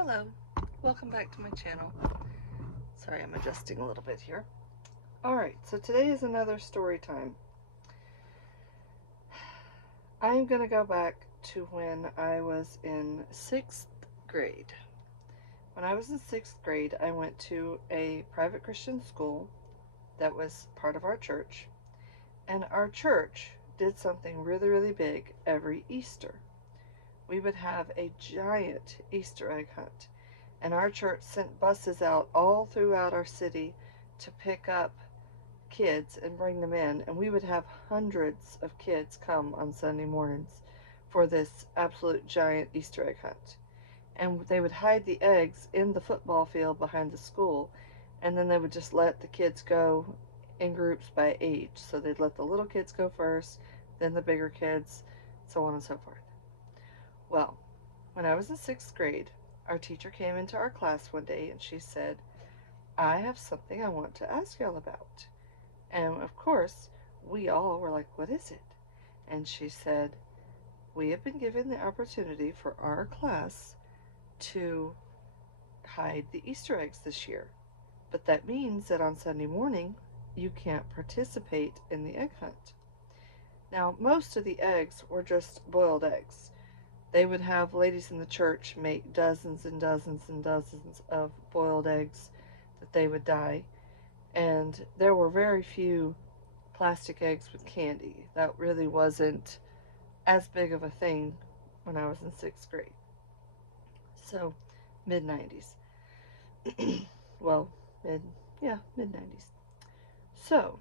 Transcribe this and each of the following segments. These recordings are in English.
Hello, welcome back to my channel. Sorry, I'm adjusting a little bit here. Alright, so today is another story time. I'm going to go back to when I was in 6th grade. When I was in 6th grade, I went to a private Christian school that was part of our church. And our church did something really, really big every Easter. We would have a giant Easter egg hunt. And our church sent buses out all throughout our city to pick up kids and bring them in. And we would have hundreds of kids come on Sunday mornings for this absolute giant Easter egg hunt. And they would hide the eggs in the football field behind the school. And then they would just let the kids go in groups by age. So they'd let the little kids go first, then the bigger kids, so on and so forth. Well, when I was in 6th grade, our teacher came into our class one day and she said, I have something I want to ask y'all about. And of course, we all were like, what is it? And she said, we have been given the opportunity for our class to hide the Easter eggs this year. But that means that on Sunday morning, you can't participate in the egg hunt. Now, most of the eggs were just boiled eggs. They would have ladies in the church make dozens and dozens and dozens of boiled eggs that they would dye. And there were very few plastic eggs with candy. That really wasn't as big of a thing when I was in 6th grade. So, mid 90s. Well, mid 90s. So,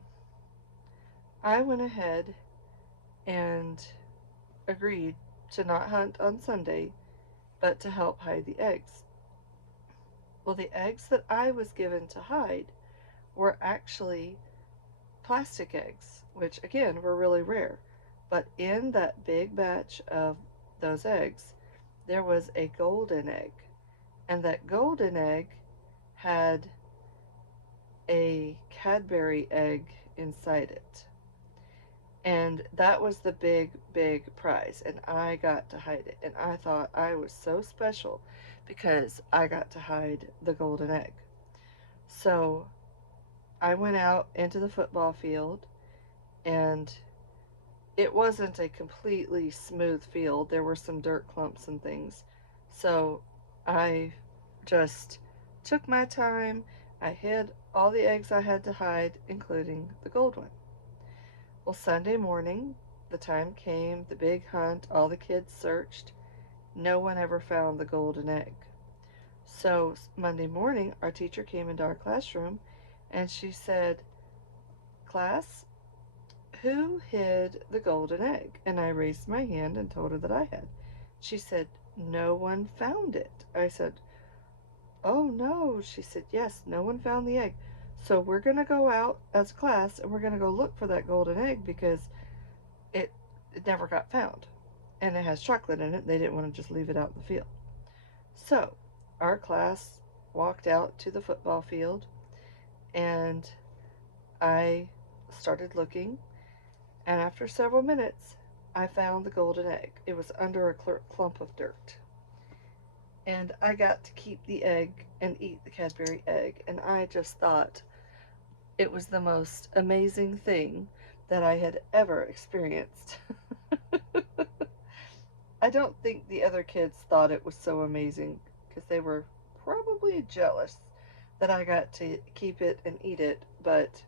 I went ahead and agreed to not hunt on Sunday, but to help hide the eggs. Well, the eggs that I was given to hide were actually plastic eggs, which again were really rare. But in that big batch of those eggs, there was a golden egg. And that golden egg had a Cadbury egg inside it. And that was the big, big prize. And I got to hide it. And I thought I was so special because I got to hide the golden egg. So I went out into the football field, and it wasn't a completely smooth field. There were some dirt clumps and things. So I just took my time. I hid all the eggs I had to hide, including the gold one. Well, Sunday morning, the time came, the big hunt, all the kids searched. No one ever found the golden egg. So Monday morning, our teacher came into our classroom and she said, class, who hid the golden egg? And I raised my hand and told her that I had. She said, no one found it. I said, oh no. She said, yes, no one found the egg. So we're going to go out as a class and we're going to go look for that golden egg because it never got found. And it has chocolate in it. They didn't want to just leave it out in the field. So our class walked out to the football field and I started looking. And after several minutes, I found the golden egg. It was under a clump of dirt. And I got to keep the egg and eat the Cadbury egg. And I just thought it was the most amazing thing that I had ever experienced. I don't think the other kids thought it was so amazing because they were probably jealous that I got to keep it and eat it, but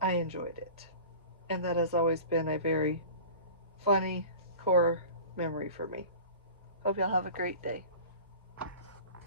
I enjoyed it. And that has always been a very funny core memory for me. Hope y'all have a great day.